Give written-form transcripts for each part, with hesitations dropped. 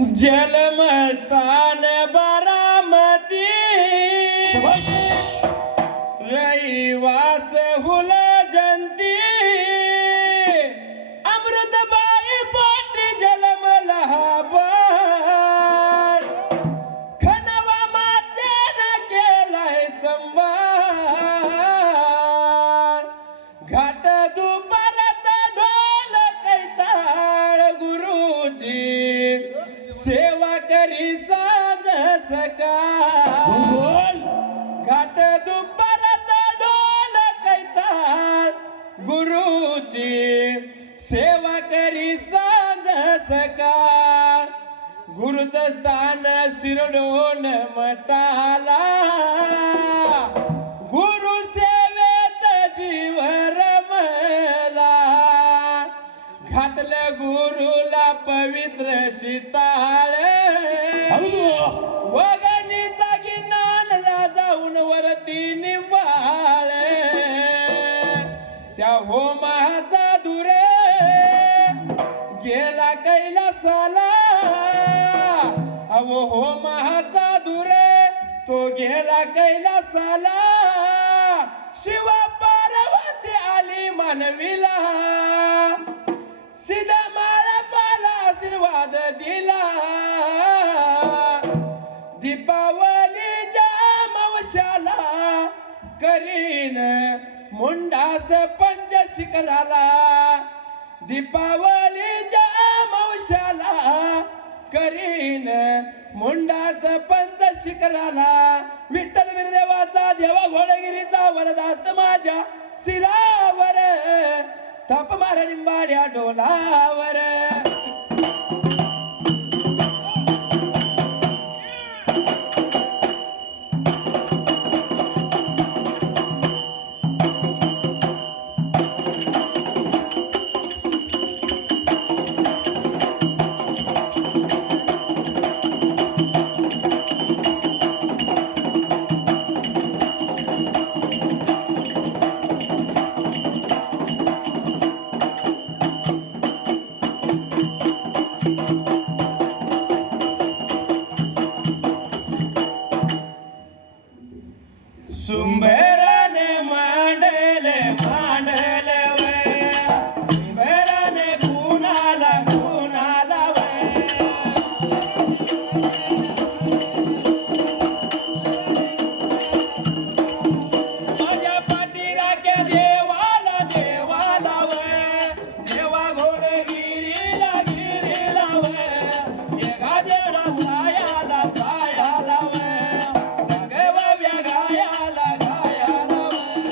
जन्मस्थान बारामती शबाश. रहिवास हुल जंती अमृतबाई पोटी जन्मला बाळ खनवा मातेनं केलाय संवार घाट दुपारात ढोल कैताळ गुरुजी सेवा करी साज सकाळ बोल. घाट दुपारात ढोल कैताळ गुरुची सेवा करी साज सकाळ गुरुचं स्थान शिरडोन मटाला गुरु सेवेत जीव रमला घातलं गुरुला पवित्र शीताळ अगदी. वगणीचा गिन्नानला जाऊन वरती निंबाळ त्या होमाचा दुरे गेला कैलासाला अहो होमाचा दुरे तो गेला कैलासाला शिव पार्वती आली मानवीला सीधा माळपाला आशीर्वाद दिला दीपावलीच्या अमावस्याला करीन मुंडास पंचशिखराला दीपावलीच्या अमावस्याला करीन मुंडास पंचशिखराला विठ्ठल बिरदेवाचा देवा घोडगिरीचा वरदास्त माझ्या शिरावर थाप मार निंबाड्या डोलावर सुंबराने मांडले मांडले वय सुंबराने कुणाला कुणाला वय माझ्या पाठीराख्या देवाला देवाला वय देवा घोडगिरीला गिरीला वय एका देडा सायाला सायाला वय सगळ्या गायाला गायाला वय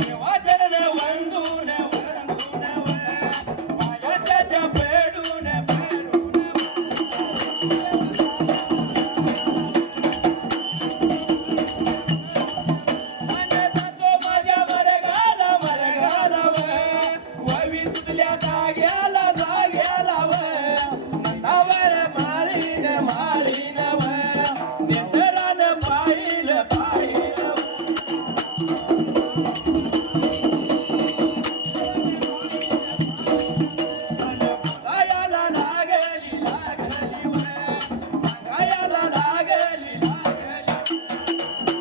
देवाचरण वंदून वंदून वय माझ्या त्याच्या पेडून पेडून माझ्या वर्गाला वर्गाला वय ववी सुटल्या जाग्याला जाग्याला वय नंदावर माळीन माळीन वय नेतरान पाहिल पाहिल गायाला लागली लागली वय गायाला लागली लागली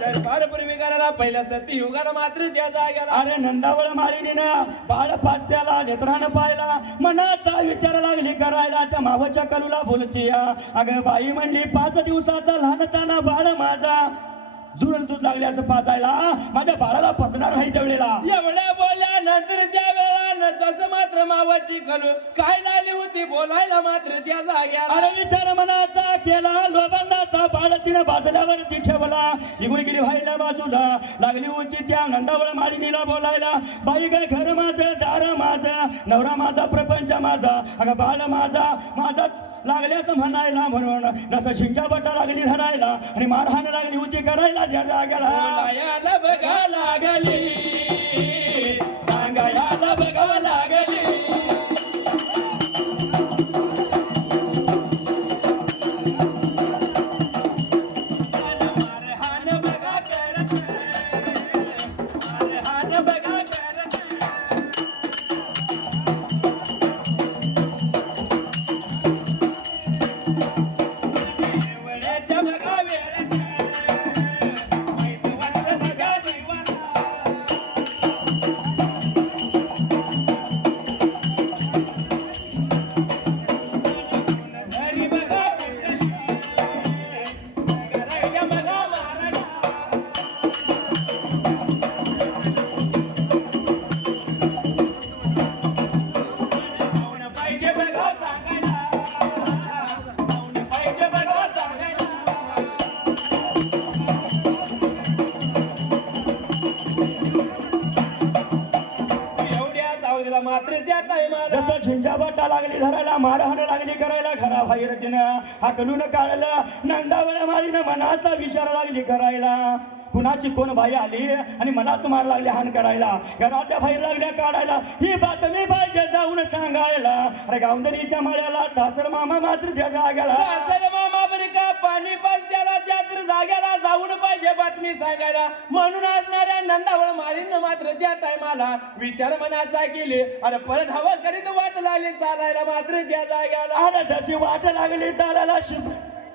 दरबारपूर्वी गाला पहिल्या सती युगाला मात्र त्या जाग्याला अरे नंदावळ माळीनीनं बाळ पाचत्याला नेत्रानं पाहिला मनाचा विचार लागली करायला त्या मावच्या कलूला बोलती अगं बाई म्हणली 5 दिवसाचा लहानताना बाळ माझा जुळून दूध लागले असं पाजायला माझ्या बाळाला पचणार नाही त्यावेळेला एवढ्या बोलल्यानंतर त्या वेळानं जसं मात्र मावाची कलू काय लागली होती बोलायला मात्र त्या जाग्याला अरे विचार मनाचा केला लोबांनाचा बाळ तिने बाजल्यावरती ठेवला निघून गेली व्हायला बाजूला लागली होती त्या नंदावळ माळिनीला बोलायला बाई काय घर माझं दार माझं नवरा माझा प्रपंच माझा अगं बाळ माझा माझा लागले असं म्हणायला म्हणून जसं शिंक्या बटा लागली धरायला आणि मारहाण लागली होती करायला त्या जाग्याला बोलायला बघा लागली सांगायला बघा लागली बघा वेळ माहित वाटलं बघा जीवाला घरी बघा करायला बघा मारायला जाऊन पाहिजे बघा सांगायला जाऊन पाहिजे बघा सांगायला एवढ्या जाऊला मात्र त्या टायमाला जसं झिंजाबट्टा लागली धरायला मारहाण लागली करायला घरा बाहेर तिनं हाकलून काढलं नंदावळ्या माळीनं मनाचा विचार लागली करायला कुणाची कोण बाई आली आणि मलाच मार लागली हाण करायला घराच्या बाहेर लागल्या काढायला ही बातमी पाहिजे जाऊन सांगायला अरे गावंदरीच्या माळ्याला सासर मामा मात्र त्या जाग्याला सासर मामा बरी का पाणी पास त्याला त्यात्र जाग्याला जाऊन पाहिजे बातमी सांगायला म्हणून असणाऱ्या नंदावळ माळीनं मात्र त्या टायमाला विचार मनाचा केली अरे परत हवा करीत वाट लागली चालायला मात्र त्या जाग्याला अरे जशी वाट लागली चालायला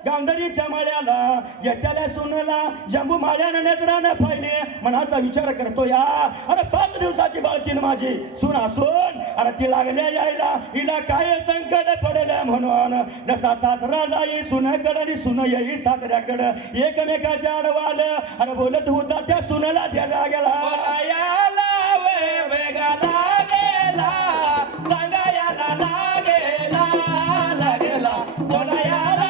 गावंदरीच्या माळ्याला येत्याला सुनला जंबू माळ्यानं नेत्रानं फायले मनाचा विचार करतो या अरे 5 दिवसाची बाळकीन माझी सुन असून अरे ती लागल्या यायला हिला काय संकट पडलं म्हणून जसा सासरा जाई सुनाकडं आणि सुन येई सासऱ्याकडं एकमेकाच्या आडवालं अरे बोलत होता त्या सुनला त्या जाग्याला बोलायाला वे वेगा लागेला सांगायला लागेला लागेला बोलायाला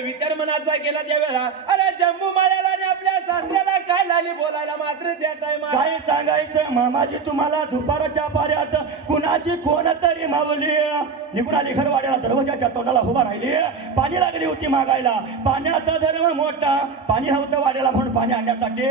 विचार मनाचा केला त्यावेळा अरे जम्मू माळ्याला आणि आपल्या सासऱ्याला काय लागली बोलायला मात्र त्या टायमा काय सांगायचं मामाजी तुम्हाला दुपारच्या पाऱ्यात कुणाची कोण तरी मावली निघून आली घरवाड्याला दरवाजाच्या तोंडाला उभा राहिली पाणी लागली होती मागायला पाण्याचा धर्म मोठा पाणी नव्हतं वाड्याला म्हणून पाणी आणण्यासाठी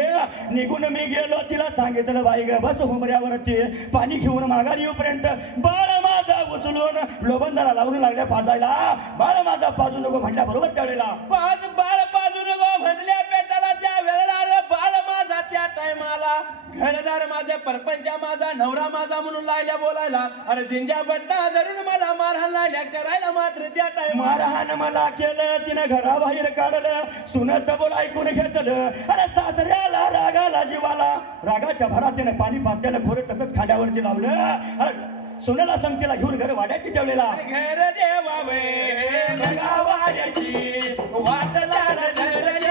निघून मी गेलो तिला सांगितलं बाई ग बस हुंबऱ्यावरती पाणी घेऊन माघारी येऊपर्यंत बाळ माझा उचलून लोबंदाला लावून लागल्या पाजायला बाळ माझा पाजू नको म्हटल्या बरोबर त्यावेळेला बाळ पाजू नको म्हटल्या पेटाला त्या वेळेला अरे बाळ माझा त्या टायमाला घरदार माझे परपंचा माझा नवरा माझा म्हणून लागल्या बोलायला अरे झिंजा बट्टा धरून मला मारहाण लागल्या करायला मात्र त्या टाइम मारहाण मला केलं तिनं घराबाहेर काढलं सुनाचं बोल ऐकून घेतलं अरे सासऱ्याला रागाला जीवाला रागाच्या भरात तिनं पाणी पाजल्यानं खोरं तसंच खांद्यावरती लावलं अरे सोन्याला संगतीला घेऊन घर वाड्याची ठेवलेला घर देवावे बघा वाड्याची वाट लाड धरल्या